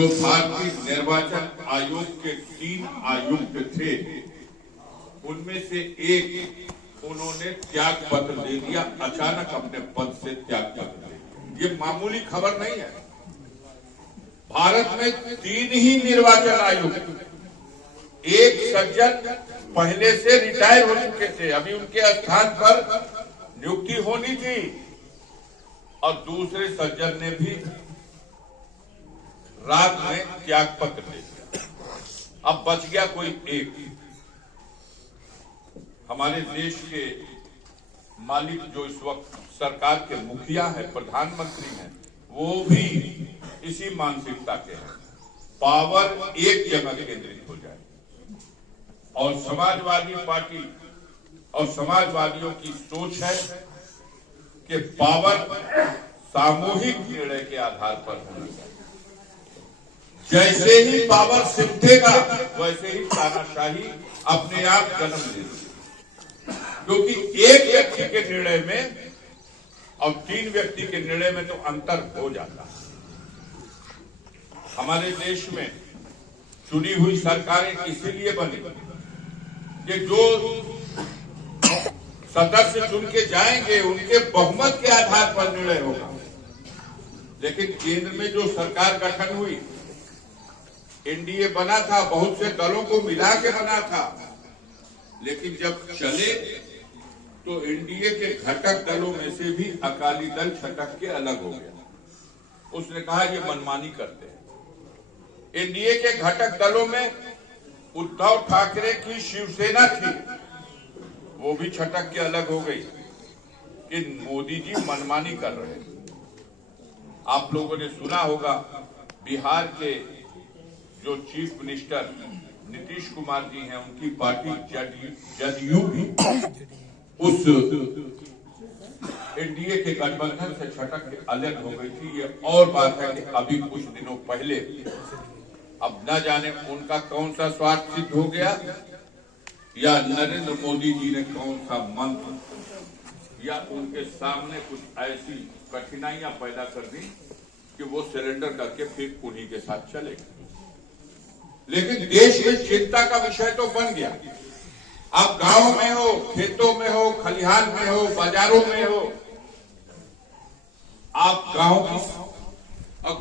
जो भारतीय निर्वाचन आयोग के 3 आयुक्त थे, उनमें से एक उन्होंने त्याग पत्र दे दिया, अचानक अपने पद से त्याग पत्र दे दिया। ये मामूली खबर नहीं है। भारत में 3 ही निर्वाचन आयुक्त, एक सज्जन पहले से रिटायर हो चुके थे, अभी उनके स्थान पर नियुक्ति होनी थी, और दूसरे सज्जन ने भी रात में त्याग पत्र दे दिया। अब बच गया कोई एक। हमारे देश के मालिक जो इस वक्त सरकार के मुखिया है, प्रधानमंत्री हैं, वो भी इसी मानसिकता के हैं, पावर एक जगह केंद्रित हो जाए। और समाजवादी पार्टी और समाजवादियों की सोच है कि पावर सामूहिक निर्णय के आधार पर होना चाहिए। जैसे ही पावर सिमटेगा, वैसे ही तानाशाही अपने आप जन्म लेगी, क्योंकि एक व्यक्ति के निर्णय में और 3 व्यक्ति के निर्णय में तो अंतर हो जाता है। हमारे देश में चुनी हुई सरकारें इसीलिए बनी कि जो सदस्य चुन के जाएंगे, उनके बहुमत के आधार पर निर्णय होगा। लेकिन केंद्र में जो सरकार गठन हुई, एनडीए बना था, बहुत से दलों को मिला के बना था, लेकिन जब चले तो एनडीए के घटक दलों में से भी अकाली दल छटक के अलग हो गया। उसने कहा ये मनमानी करते हैं। एनडीए के घटक दलों में उद्धव ठाकरे की शिवसेना थी, वो भी छटक के अलग हो गई कि मोदी जी मनमानी कर रहे हैं। आप लोगों ने सुना होगा, बिहार के जो चीफ मिनिस्टर नीतीश कुमार जी हैं, उनकी पार्टी जदयू भी उस एनडीए के गठबंधन से छटक के अलग हो गई थी। ये और बात है कि अभी कुछ दिनों पहले, अब न जाने उनका कौन सा स्वार्थ सिद्ध हो गया, या नरेंद्र मोदी जी ने कौन सा मंत्र या उनके सामने कुछ ऐसी कठिनाइयां पैदा कर दी कि वो सिलेंडर करके फिर उन्हीं के साथ चले। लेकिन देश में चिंता का विषय तो बन गया। आप गांव में हो, खेतों में हो, खलिहान में हो, बाजारों में हो, आप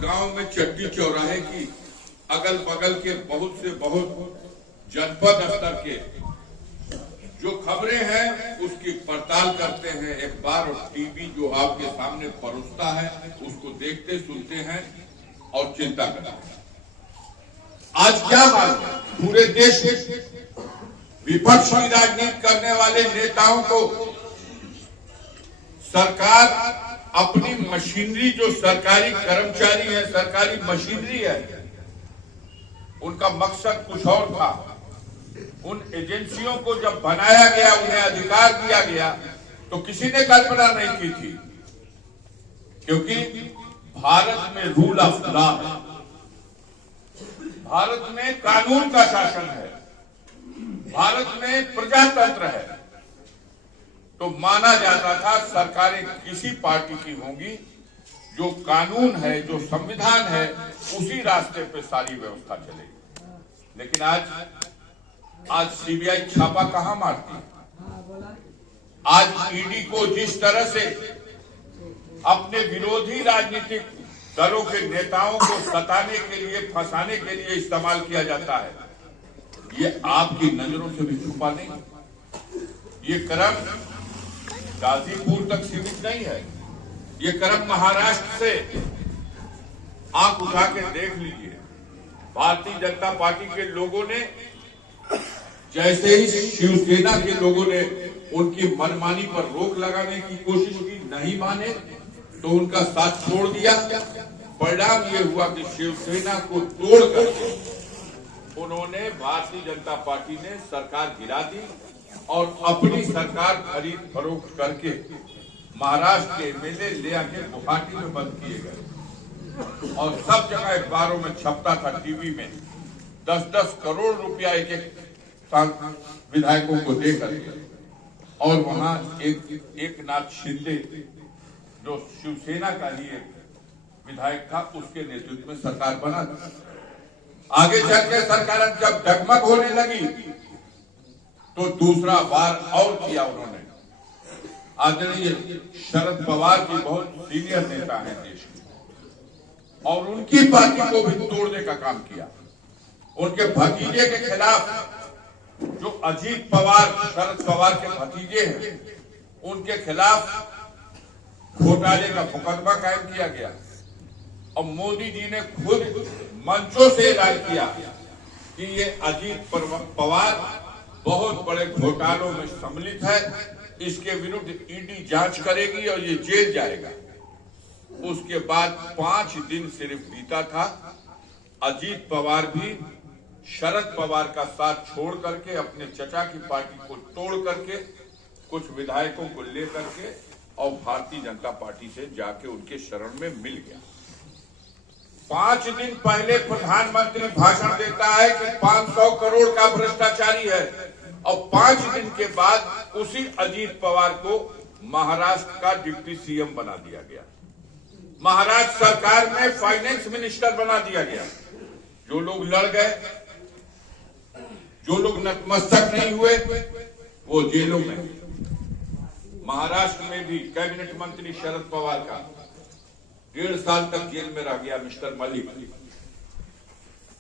गांव में चट्टी चौराहे की अगल बगल के बहुत से बहुत जनपद स्तर के जो खबरें हैं, उसकी पड़ताल करते हैं एक बार, और टीवी जो आपके सामने परोसता है उसको देखते सुनते हैं और चिंता करते हैं। आज क्या बात है, पूरे देश में विपक्ष की राजनीति करने वाले नेताओं को सरकार अपनी मशीनरी, जो सरकारी कर्मचारी है, सरकारी मशीनरी है, उनका मकसद कुछ और था। उन एजेंसियों को जब बनाया गया, उन्हें अधिकार दिया गया, तो किसी ने कल्पना नहीं की थी, क्योंकि भारत में रूल ऑफ लॉ है, भारत में कानून का शासन है, भारत में प्रजातंत्र है। तो माना जाता था सरकारें किसी पार्टी की होंगी, जो कानून है, जो संविधान है, उसी रास्ते पे सारी व्यवस्था चलेगी। लेकिन आज सीबीआई छापा कहां मारती है? आज ईडी को जिस तरह से अपने विरोधी राजनीतिक दलों के नेताओं को सताने के लिए, फंसाने के लिए इस्तेमाल किया जाता है, ये आपकी नजरों से भी छुपा नहीं। ये क्रम गाजीपुर तक सीमित नहीं है, ये क्रम महाराष्ट्र से आंख उठा के देख लीजिए। भारतीय जनता पार्टी के लोगों ने, जैसे ही शिवसेना के लोगों ने उनकी मनमानी पर रोक लगाने की कोशिश की, नहीं माने तो उनका साथ छोड़ दिया। परिणाम ये हुआ कि शिवसेना को तोड़कर उन्होंने, भारतीय जनता पार्टी ने सरकार गिरा दी और अपनी सरकार खरीद फरोख्त करके महाराष्ट्र के एमएलए ले आके गुवाहाटी में बंद किए गए, और सब जगह अखबारों में छपता था, टीवी में 10-10 करोड़ रुपया एक विधायकों को देकर। और वहां एक नाथ शिंदे, जो शिवसेना का ही एक विधायक था, उसके नेतृत्व में सरकार बना। आगे चल के सरकार जब डगमग होने लगी तो दूसरा वार और किया उन्होंने। आदरणीय शरद पवार जी बहुत सीनियर नेता हैं देश में और उनकी पार्टी को भी तोड़ने का काम किया। उनके भतीजे के खिलाफ जो अजीत पवार शरद पवार के भतीजे हैं उनके खिलाफ घोटाले का मुकदमा कायम किया गया और मोदी जी ने खुद मंचों से ऐलान किया कि ये अजीत पवार बहुत बड़े घोटालों में सम्मिलित है, इसके विरुद्ध ईडी जांच करेगी और ये जेल जाएगा। उसके बाद 5 दिन सिर्फ बीता था, अजीत पवार भी शरद पवार का साथ छोड़ करके अपने चचा की पार्टी को तोड़ करके कुछ विधायकों को लेकर के और भारतीय जनता पार्टी से जाके उनके शरण में मिल गया। 5 दिन पहले प्रधानमंत्री भाषण देता है कि 500 करोड़ का भ्रष्टाचारी है और 5 दिन के बाद उसी अजीत पवार को महाराष्ट्र का डिप्टी सीएम बना दिया गया, महाराष्ट्र सरकार में फाइनेंस मिनिस्टर बना दिया गया। जो लोग लड़ गए, जो लोग नतमस्तक नहीं हुए, वो जेलों में। महाराष्ट्र में भी कैबिनेट मंत्री शरद पवार का 1.5 साल तक जेल में रह गया मिस्टर मलिक।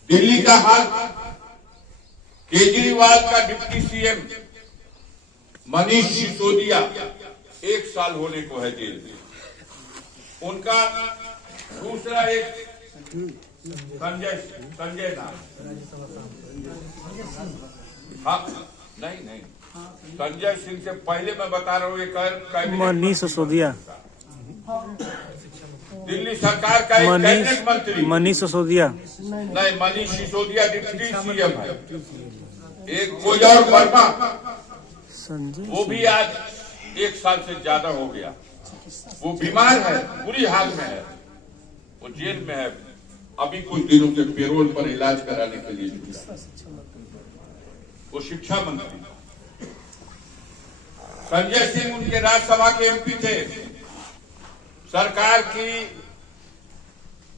दिल्ली का हाल, केजरीवाल का डिप्टी सीएम मनीष सिसोदिया 1 साल होने को है जेल में। उनका दूसरा एक संजय नाम, हाँ नहीं संजय सिंह से पहले मैं बता रहा हूँ, एक मनीष सिसोदिया, दिल्ली सरकार का एक कैबिनेट मंत्री मनीष सिसोदिया नहीं, मनीष सिसोदिया डिप्टी सीएम है। एक कोजौर वर्मा, वो भी आज 1 साल से ज्यादा हो गया। वो बीमार है, बुरी हाल में है, वो जेल में है, अभी कुछ दिनों से पेरोल पर इलाज कराने के लिए जुटा। वो शिक्षा मंत्री संजय सिंह उनके राज्यसभा के एमपी थे। सरकार की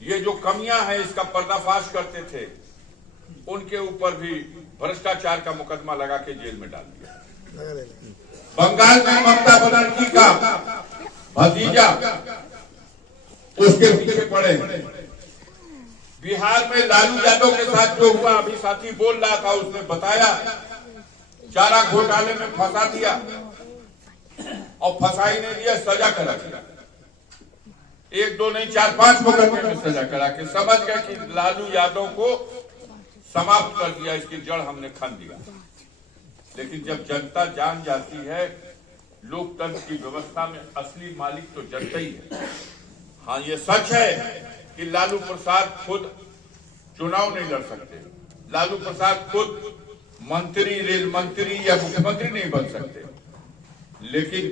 ये जो कमियां हैं इसका पर्दाफाश करते थे, उनके ऊपर भी भ्रष्टाचार का मुकदमा लगा के जेल में डाल दिया। बंगाल में ममता बनर्जी का भतीजा उसके पीछे पड़े। बिहार में लालू यादव के साथ जो हुआ, अभी साथी बोल रहा था, उसने बताया चारा घोटाले में फंसा दिया और फंसा ही नहीं दिया, सजा करा दिया। 1 2 नहीं 4 5 मुकदमे में सजा करा के समझ गए कि लालू यादव को समाप्त कर दिया, इसकी जड़ हमने खन दिया। लेकिन जब जनता जान जाती है लोकतंत्र की व्यवस्था में असली मालिक तो जनता ही है। हाँ, ये सच है कि लालू प्रसाद खुद चुनाव नहीं लड़ सकते, लालू प्रसाद खुद मंत्री, रेल मंत्री या मुख्यमंत्री नहीं बन सकते, लेकिन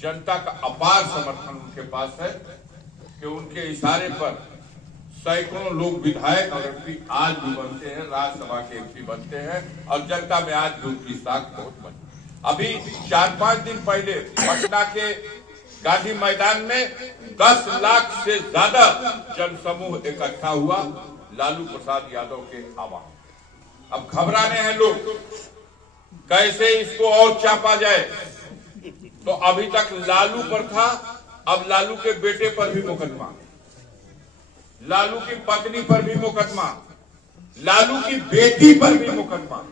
जनता का अपार समर्थन उनके पास है कि उनके इशारे पर सैकड़ों लोग विधायक और एमपी आज भी बनते हैं, राज्यसभा के एमपी बनते हैं और जनता में आज भी उनकी साख बहुत बनी। अभी 4-5 दिन पहले पटना के गांधी मैदान में 10 लाख से ज्यादा जनसमूह इकट्ठा हुआ लालू प्रसाद यादव के आह्वान। अब घबराने हैं लोग कैसे इसको और चापा जाए। तो अभी तक लालू पर था, अब लालू के बेटे पर भी मुकदमा, लालू की पत्नी पर भी मुकदमा, लालू की बेटी पर भी मुकदमा।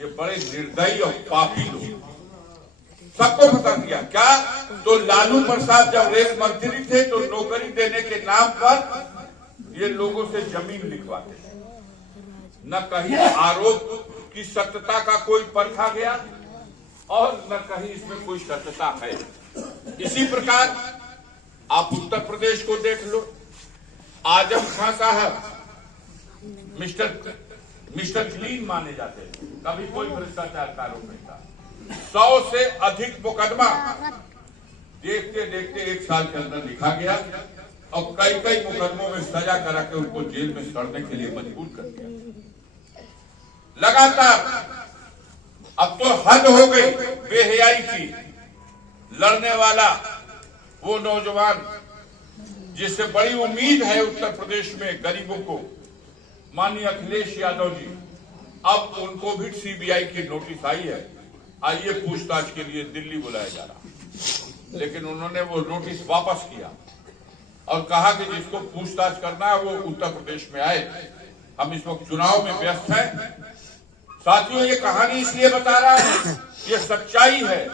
ये बड़े निर्दयी और पापी लोग, सबको फंसा दिया। क्या तो लालू प्रसाद जब रेल मंत्री थे तो नौकरी देने के नाम पर ये लोगों से जमीन लिखवाते, न कहीं आरोप की सत्यता का कोई परखा गया और न कहीं इसमें कोई सत्यता है। इसी प्रकार आप उत्तर प्रदेश को देख लो, आजम खान साहब मिस्टर क्लीन माने जाते थे, कभी कोई भ्रष्टाचार का आरोप नहीं था। 100 से अधिक मुकदमा देखते देखते 1 साल के अंदर लिखा गया और कई मुकदमों में सजा करा के उनको जेल में सड़ने के लिए मजबूर कर दिया लगातार। अब तो हद हो गई बेहयाई की। लड़ने वाला वो नौजवान जिससे बड़ी उम्मीद है उत्तर प्रदेश में गरीबों को, माननीय अखिलेश यादव जी, अब उनको भी सीबीआई की नोटिस आई है, आइए पूछताछ के लिए दिल्ली बुलाया जा रहा। लेकिन उन्होंने वो नोटिस वापस किया और कहा कि जिसको पूछताछ करना है वो उत्तर प्रदेश में आए। हम इस वक्त चुनाव में व्यस्त हैं। साथियों, ये कहानी इसलिए बता रहा है, ये सच्चाई है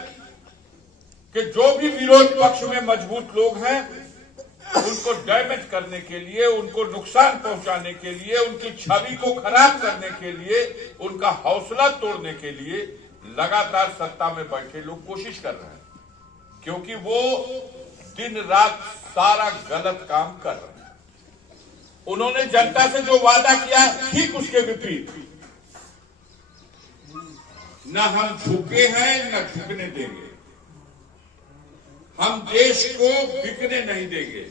कि जो भी विरोध पक्ष में मजबूत लोग हैं, उनको डैमेज करने के लिए, उनको नुकसान पहुंचाने के लिए, उनकी छवि को खराब करने के लिए, उनका हौसला तोड़ने के लिए लगातार सत्ता में बैठे लोग कोशिश कर रहे हैं, क्योंकि वो दिन रात सारा गलत काम कर रहे हैं। उन्होंने जनता से जो वादा किया, ठीक उसके विपरीत, न हम झुके हैं न झुकने देंगे, हम देश को बिकने नहीं देंगे।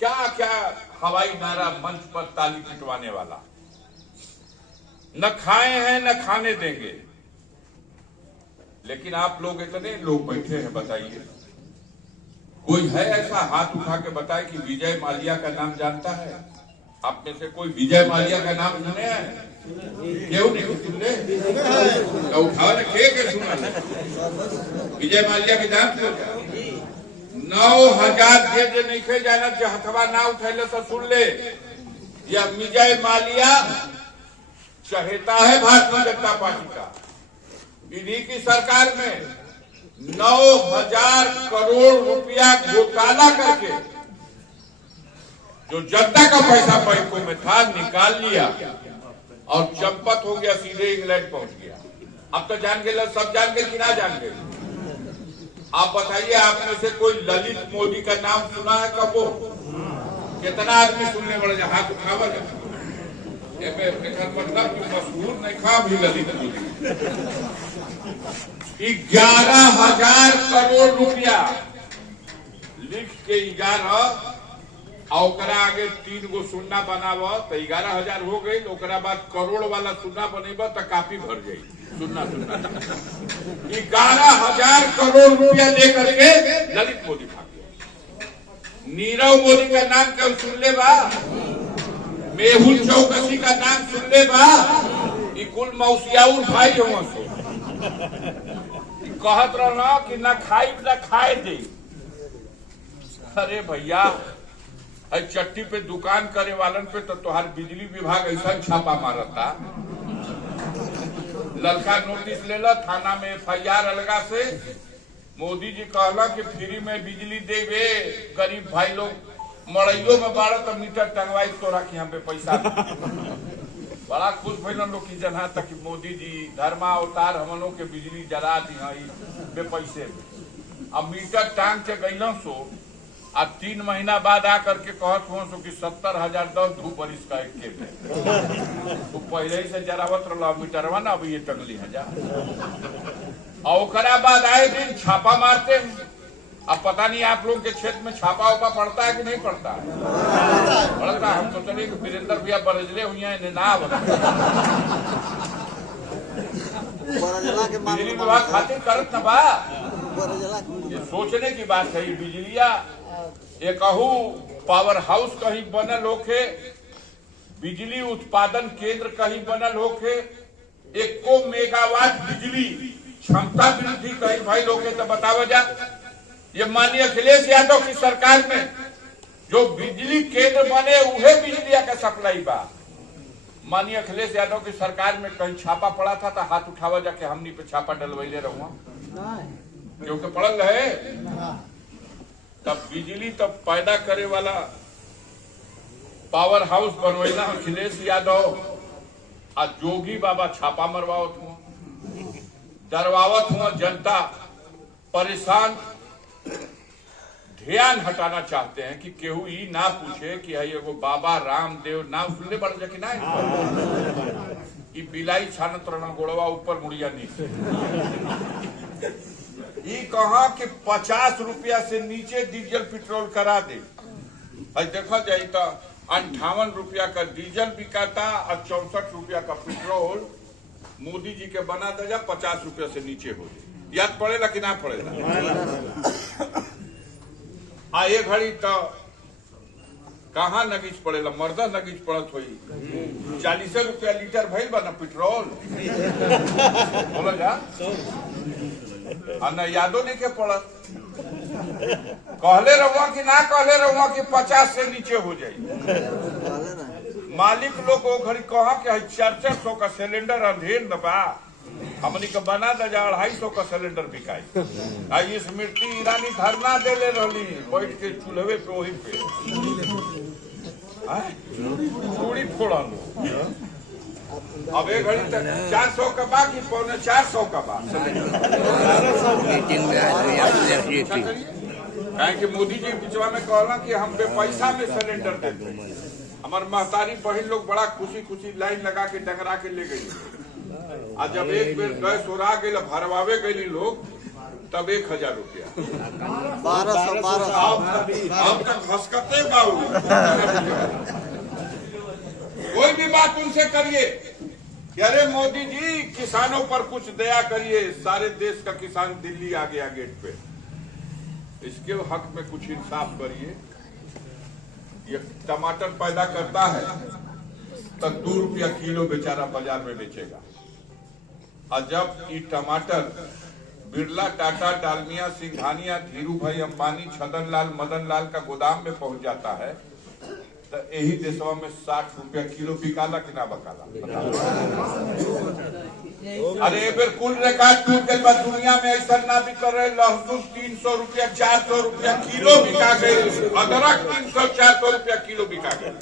क्या क्या हवाई नारा मंच पर ताली पिटवाने वाला, न खाए हैं न खाने देंगे। लेकिन आप लोग इतने लोग बैठे हैं, बताइए कोई है ऐसा हाथ उठा के बताए कि विजय माल्या का नाम जानता है? आप में से कोई विजय माल्या का नाम सुने हैं? क्यों नहीं सुन रहे? उठाओ ना, के सुना विजय माल्या के नाम सुन 9,000 जे नहीं खे जाना, जो हथवा ना उठैले तो सुन ले। यह विजय माल्या चहेता है भारतीय जनता पार्टी का। इन्हीं की सरकार में 9,000 करोड़ रुपया घोटाला करके जो जनता का पैसा बैंकों में था निकाल लिया और चंपत हो गया, सीधे इंग्लैंड पहुंच गया। अब तो जान गए, सब जान गए कि ना जान गए? आप बताइए, आप में से कोई ललित मोदी का नाम सुना है कबो? कितना आदमी सुनने वाले हाथ उठावा जाता, मतलब मशहूर नहीं खा भी ललित मोदी। 11,000 करोड़ रुपया लिख के 11 और आगे 3 गो सुन्ना बनाव तो 11,000 हो गई। ओकरा बाद करोड़ वाला सुन्ना बनेब तो काफी भर गई। सुन्ना 11,000 करोड़ रुपया लेकर के ललित मोदी भाग गया। नीरव मोदी का नाम क्यों सुन ले बा? मेहुल चौकसी का नाम सुन ले बा? कुल मौसियाउर भाई हो सो कहत रहा कि न खाई न खाए दे। अरे भैया, चट्टी पे दुकान करे वालन पे तो तुहार बिजली विभाग ऐसा छापा मारता, लड़का नोटिस ले ला, थाना में FIR अलगा से। मोदी जी कहला कि फ्री में बिजली देवे, गरीब भाई लोग मड़इयो में 12 मीटर टंगवाई तोरा कि हम पे पैसा बड़ा खुश भैलन लोग की जना तक कि मोदी जी धर्मा अवतार हमनों के बिजली जला दी बे पैसे में। अब मीटर टांग के गईलों सो, अब 3 महीना बाद आकर के कहत हो सो कि 70,000 दस धूप बरिस का एक में तो पहले ही से जरावत रहा मीटरवा ना, अभी ये टंगली है। और बाद आए दिन छापा मारते हैं। अब पता नहीं आप लोग के क्षेत्र में छापा उपा पड़ता है कि नहीं पड़ता? पड़ता। हम तो चले वीरेंद्र भैया बरजले हुई हैं ना, बिजली विभाग खातिर करत न बा। ये सोचने की बात है। बिजलिया एक पावर हाउस कहीं बनल होके, बिजली उत्पादन केंद्र कहीं बनल होके, 1 मेगावाट बिजली क्षमता वृद्धि कहीं भाई लोग तो बतावा जा। ये माननीय अखिलेश यादव की सरकार में जो बिजली केंद्र बने उहे बिजलिया का सप्लाई बा। माननीय अखिलेश यादव की सरकार में कहीं छापा पड़ा था तो हाथ उठावा जाके हमनी पे छापा डलवैले रहूं, क्योंकि पड़ल रहे। तब बिजली तब पैदा करे वाला पावर हाउस बनवेला अखिलेश यादव आ जोगी बाबा छापा मरवावत हुआ, डरवावत हुआ। जनता परेशान, ध्यान हटाना चाहते हैं कि केहू ई ना पूछे कि है एगो बाबा रामदेव नाम सुनले बढ़ जा कि ना, ई बिलाई छानत रहना गोड़वा ऊपर मुड़िया नीचे। ई कहा कि 50 रुपया से नीचे डीजल पेट्रोल करा दे। देखा जाए तो 58 रुपया का डीजल बिकाता और 64 रुपया का पेट्रोल मोदी जी के बना दे जा 50 रुपया से नीचे हो जाए। याद पड़ेला कि ना पड़ेला? ये घड़ी तो कहाँ नगीच पड़ेला, मर्दा नगीच पड़त होई। 40 रुपया लीटर भइल बा ना पेट्रोल बोला जा न यादो नहीं के पड़त। कहले रहुआ कि ना कहले रहुआ कि 50 से नीचे हो जाए। मालिक लोग वो घड़ी कहा कि 400 का सिलेंडर अंधेर न बा, हमनी के बना द 250 का सिलेंडर बिकाई। आई स्मृति ईरानी धरना देले रहली बैठ के चूल्हे पे, वही पे चूड़ी फोड़ा लो। अब एक घड़ी तक 400 का बा कि 450 का बा कि मोदी जी पिछवा में कहला कि हम पे पैसा में सिलेंडर दे दो। हमार महतारी बहन लोग बड़ा खुशी खुशी लाइन लगा के डगरा के ले गई। आज जब एक बेर गैस ओरा गई भरवावे गई लोग तब 1000 रुपया 1200 अब तक हंसकते बाबू। कोई भी बात उनसे करिए कि अरे मोदी जी किसानों पर कुछ दया करिए, सारे देश का किसान दिल्ली आ गया गेट पे, इसके हक में कुछ इंसाफ करिए। ये टमाटर पैदा करता है तो 2 रुपया किलो बेचारा बाजार में बेचेगा, और जब ये टमाटर बिरला, टाटा, डालमिया, सिंघानिया, धीरू भाई अंबानी, छदन लाल, मदन लाल का गोदाम में पहुंच जाता है तो यही देशवा में 60 रुपया किलो बिकाला कि ना बकाला। अरे एक बार कुल रिकॉर्ड टूट गई बा, दुनिया में ऐसा ना भी कर रहे। लहसुन 300 रुपया 400 रुपया किलो बिका गए, अदरक 300-400 रुपया किलो बिका गए।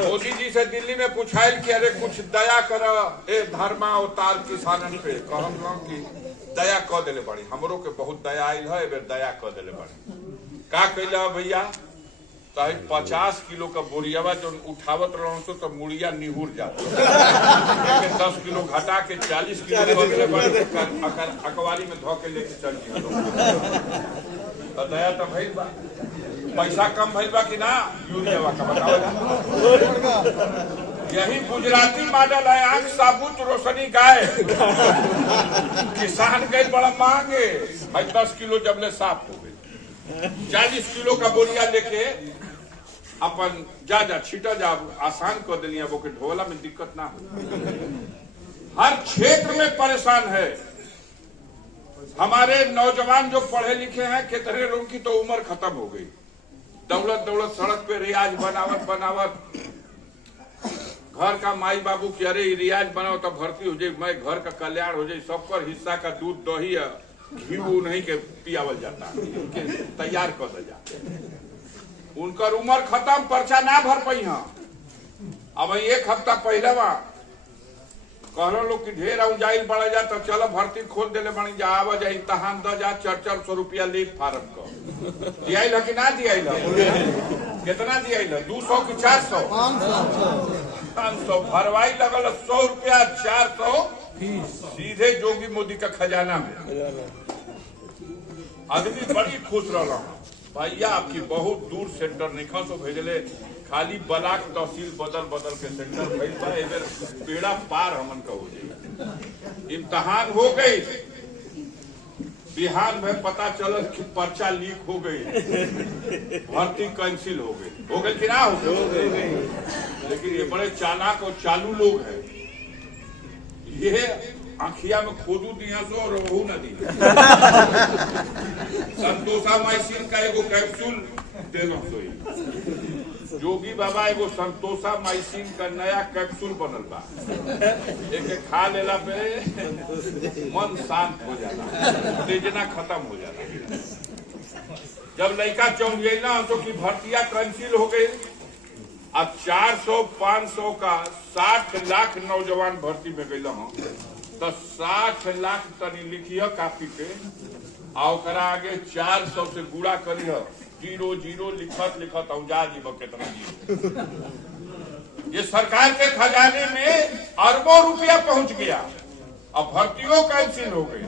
मोदी जी से दिल्ली में पूछाइल कि अरे कुछ दया कर ए धर्मा अवतार किसानन पे, कहम कि दया क दिले बड़ी, हमरो के बहुत दया आयल है, ए बेर दया क दिले बड़ी। का कैला भैया, चाहे 50 किलो का बोरियावा जो उठावत रहो तो मुड़िया निहुर जाता, 10 किलो घटा के 40 किलो अखबारी में धो के लेके चल गया। तो दया तो भइल बा, पैसा कम भइल बा कि ना यूरिया का बताओ। यही गुजराती मॉडल है, आंख साबुत रोशनी गाय। किसान गए बड़ा महंगे, भाई 10 किलो जब ले साफ हो गए, 40 किलो का बोरिया लेके अपन जा छीटा जा, आसान कर दिलिया वो के ढोला में दिक्कत ना हो। हर क्षेत्र में परेशान है। हमारे नौजवान जो पढ़े लिखे हैं, कितने लोगों की तो उम्र खत्म हो गई, दौलत सड़क पे रियाज बनावत घर का माई बाबू की अरे रियाज बनाओ तो भर्ती हो जाए, मैं घर का कल्याण हो जाए, सब पर हिस्सा का दूध दही घी नहीं के पियावल जाता, तैयार कर दिया। उनकर उम्र खत्म, पर्चा ना भर पाई। अब 1 हफ्ता पहले कहलो लोग कि ढेर जाइल बढ़ा जा तो चलो भर्ती खोल देले बनी जा, आवा जा इम्तहान द जा, 400 रुपया ले फार्म का दियाइल कि ना दियाइल, कितना दियाइल, 200 की 400 500 भरवाई लगल 100 रुपया 400 सीधे जोगी मोदी का खजाना में। आदमी बड़ी खुश रहा भैया, आपकी बहुत दूर सेंटर निखा सो भेजले, खाली ब्लॉक तहसील बदल के सेंटर भेज बा, पेड़ा पार हमन का हो जाए। इम्तहान हो गई, बिहार में पता चला कि पर्चा लीक हो गई, भर्ती कैंसिल हो गई कि ना हो गई। लेकिन ये बड़े चालाक और चालू लोग हैं, ये आखिया में खोदू दिया सो और वहू न दी। संतोषामाइसिन का एगो कैप्सूल देना सोई, जोगी बाबा एगो संतोषामाइसिन का नया कैप्सूल बनल बा, एक खा लेला पे मन शांत हो जाला, उत्तेजना खत्म हो जाला। जब लड़का चौंधिया तो की भर्तियां कैंसिल हो गई, अब 400-500 का 60 लाख नौजवान भर्ती में गई हूँ, तो 60 लाख तनी लिखिए कापी पे, और आगे 400 से गुणा करिए, 0 लिखत औजा जीव कितना जीव। ये सरकार के खजाने में अरबों रुपया पहुंच गया, अब भर्तियों कैंसिल हो गई।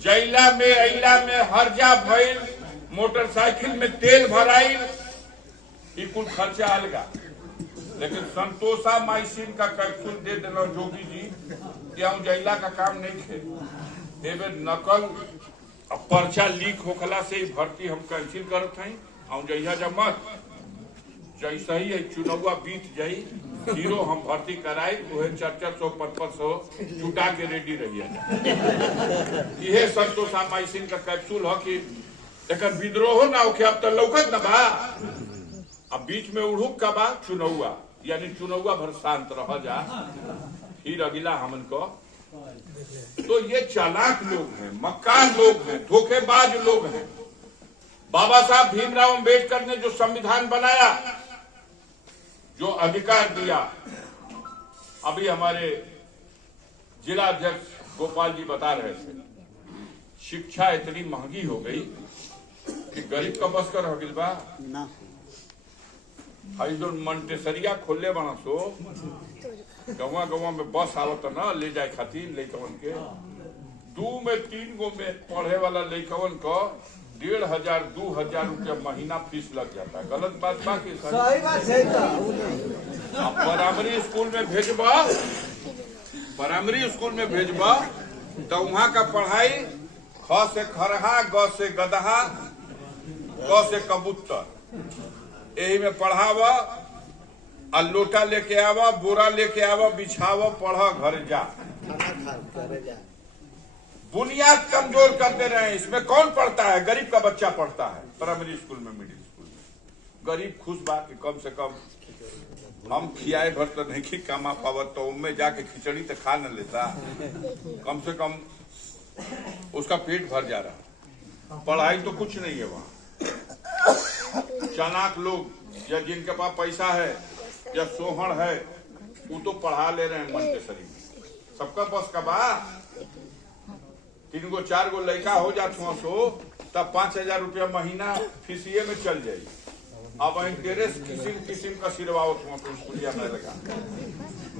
जैला में अला में हर्जा भइल, मोटरसाइकिल में तेल भराई, ये कुल खर्चा अलगा। लेकिन संतोषामाइसिन का कैप्सूल दे देना जोगी जी, जैला का काम नहीं थे। नकल अब पर्चा लीक होखला से ही भर्ती हम कैंसिल करत हई और जहिया जब मत जैसा ही है चुनावा बीत जाई हीरो हम भर्ती कराई वह 400-500 जुटा के रेडी रहिए। यह संतोष माइसिन का कैप्सूल है कि एक विद्रोह ना हो अब तो लौकत न बा। अब बीच में उड़ूक का बा चुनावा यानी चुनावा भर शांत रह जा फिर अगला हमन को। तो ये चालाक लोग हैं, मक्कार लोग हैं, धोखेबाज लोग हैं। बाबा साहब भीमराव अंबेडकर ने जो संविधान बनाया, जो अधिकार दिया, अभी हमारे जिला अध्यक्ष गोपाल जी बता रहे थे, शिक्षा इतनी महंगी हो गई कि गरीब का बस कर हगिल बा। जो मंटेसरिया खोले बना सो गवा गवा में बस आवत न ले जाए खातिर लइकवन के 2 में 3 गो में पढ़े वाला लइकवन को 1500-2000 रुपया महीना फीस लग जाता है। गलत बात बा कि सही बात है। प्राइमरी स्कूल में भेजबा, प्राइमरी स्कूल में भेजबा तो वहाँ का पढ़ाई ख से खरहा, ग से गदहा, क से कबूतर, यही में पढ़ावा और लोटा लेके आवा, बोरा लेके आवा, बिछावा, पढ़ा, घर जा। बुनियाद कमजोर कर दे रहे हैं। इसमें कौन पढ़ता है? गरीब का बच्चा पढ़ता है प्राइमरी स्कूल में, मिडिल स्कूल में। गरीब खुश बा कि कम से कम हम खियाए भर तो नहीं खी कमा पावत, तो उनमें जाके खिचड़ी तो खा न लेता, कम से कम उसका पेट भर जा रहा। पढ़ाई तो कुछ नहीं है वहाँ। चालाक लोग या जिनके पास पैसा है या सोहर है वो तो पढ़ा ले रहे हैं मंटेसरी में। सबका बस का बा 3 गो 4 गो लड़का हो जात हुआ सो तब 5000 रुपया महीना फीसिए में चल जाये। अब इंटरेस्ट किस्म किस्म का सिरवावत हुआ तो स्कूलिया में लगा,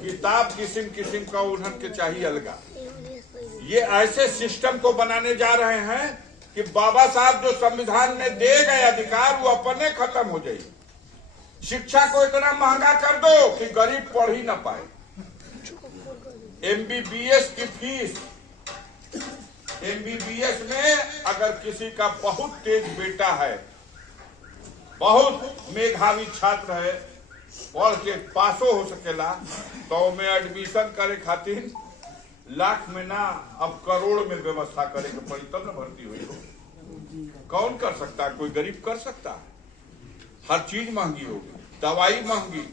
किताब किस्म किस्म का उन्हन के चाहिए अलगा। ये ऐसे सिस्टम को बनाने जा रहे हैं कि बाबा साहब जो संविधान में दे गए अधिकार वो अपने खत्म हो जाए। शिक्षा को इतना महंगा कर दो कि गरीब पढ़ ही ना पाए। MBBS की फीस, MBBS में अगर किसी का बहुत तेज बेटा है, बहुत मेधावी छात्र है, पढ़ के पासो हो सकेला, तो में एडमिशन करे खातिर लाख में ना अब करोड़ में व्यवस्था करे के पड़ी तब न भर्ती हुई हो। कौन कर सकता है? कोई गरीब कर सकता है? हर चीज महंगी होगी, दवाई महंगी,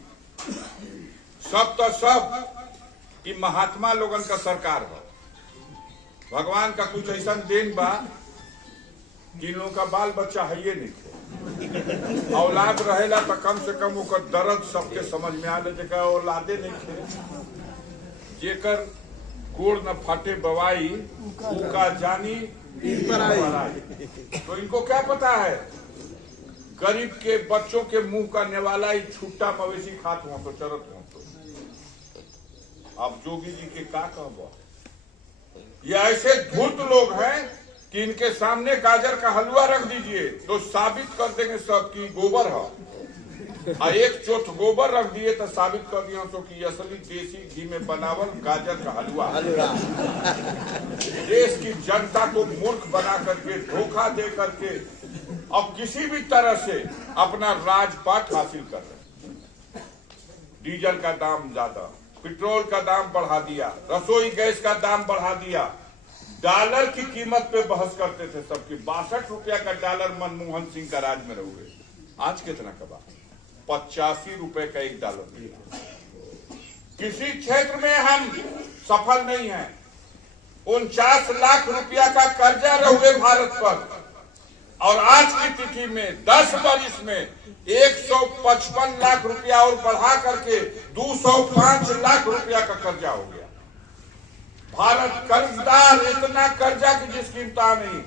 सब तो सब ये महात्मा लोगन का सरकार है। भगवान का कुछ ऐसा देन बा कि इन लोगों का बाल बच्चा है ये नहीं, औलाद रहेला तो कम से कम ओकर दर्द सबके समझ में आ ले। जेकर औलादे नहीं थे, जेकर गोड़ न फाटे बवाई उनका जानी तो इनको क्या पता है? गरीब के बच्चों के मुंह का नेवाला ही छुट्टा मवेशी खात हुआ तो चरत हुआ तो। अब जोगी जी के का कहबो? ये ऐसे धूर्त लोग हैं कि इनके सामने गाजर का हलवा रख दीजिए तो साबित कर देंगे सब कि गोबर है, और 1 चोट गोबर रख दिए तो साबित कर दिया तो कि असली देसी घी में बनावल गाजर का हलवा। देश की जनता को मूर्ख बना करके, धोखा दे करके अब किसी भी तरह से अपना राजपाट हासिल कर रहे। डीजल का दाम ज्यादा, पेट्रोल का दाम बढ़ा दिया, रसोई गैस का दाम बढ़ा दिया, डॉलर की कीमत पे बहस करते थे सबकी। 62 रुपया का डॉलर मनमोहन सिंह का राज में रहोगे, आज कितना का? 85 रुपए का $1। किसी क्षेत्र में हम सफल नहीं हैं। 49 लाख रुपया का कर्जा रहुए भारत पर, और आज की तिथि में 10 वर्ष में 155 लाख रुपया और बढ़ा करके 205 लाख रुपया का कर्जा हो गया। भारत कर्जदार, इतना कर्जा की जिसकी इम्ता नहीं।